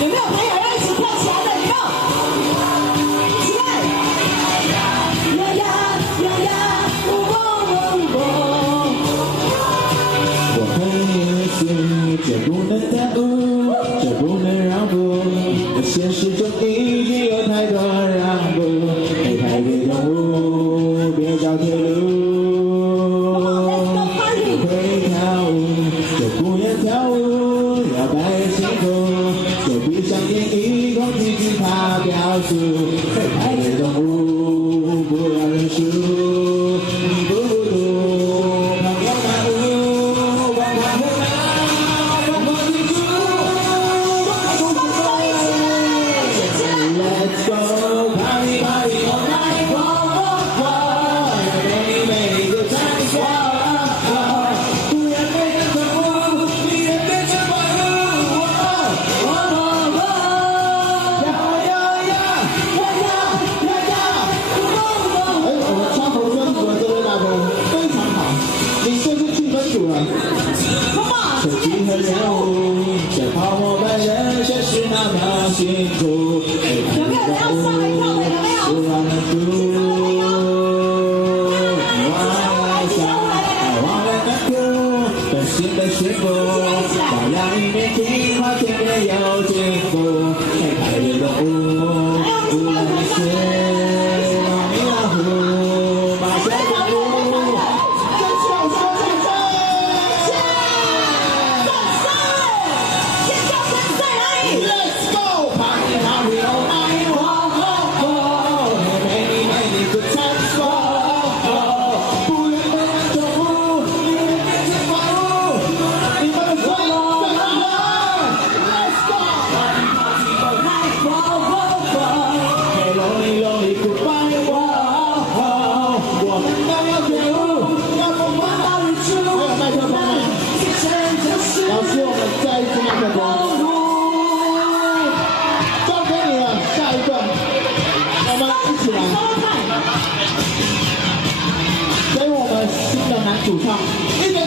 有没有朋友要一起跳起来的？有没有？起来！呀呀呀呀！哦哦哦！我很严肃，这不能耽误，这不能让步。现实中已经有太多让步，别太别动物，别找退路。不会跳舞，就不要跳舞，要摆幸福，就闭上眼，一空气惧怕表述。别太别动物，不要认输，你不孤独，朋友漫舞，光看热闹，默默记住。Let's go party party all night long，美美的闪烁，不要被人宠物，你也变成怪物。呀呀呀呀呀呀呀！哎，我们插头专属的这位大哥非常好，你就是气氛组了。手机和人物，这泡沫般人生是那么辛苦。有没有人要上来跳的？有没有？不让人输，忘了笑，忘了难过，本性的幸福，照亮一面金花，天边有幸福。太别动物，不让你死，让你老虎，马上走路。Let's go party party all night long，美丽美丽的闪烁，不愿被人宠物，你会变成怪物，你们的嘴在哪？Let's go party party all night long，Hey lonely lonely goodbye，我们都要觉悟，要疯狂到日出。还有麦克风吗？老师，我们再一次麦克风。下一段，我们一起来，给我们新的男主唱，1点。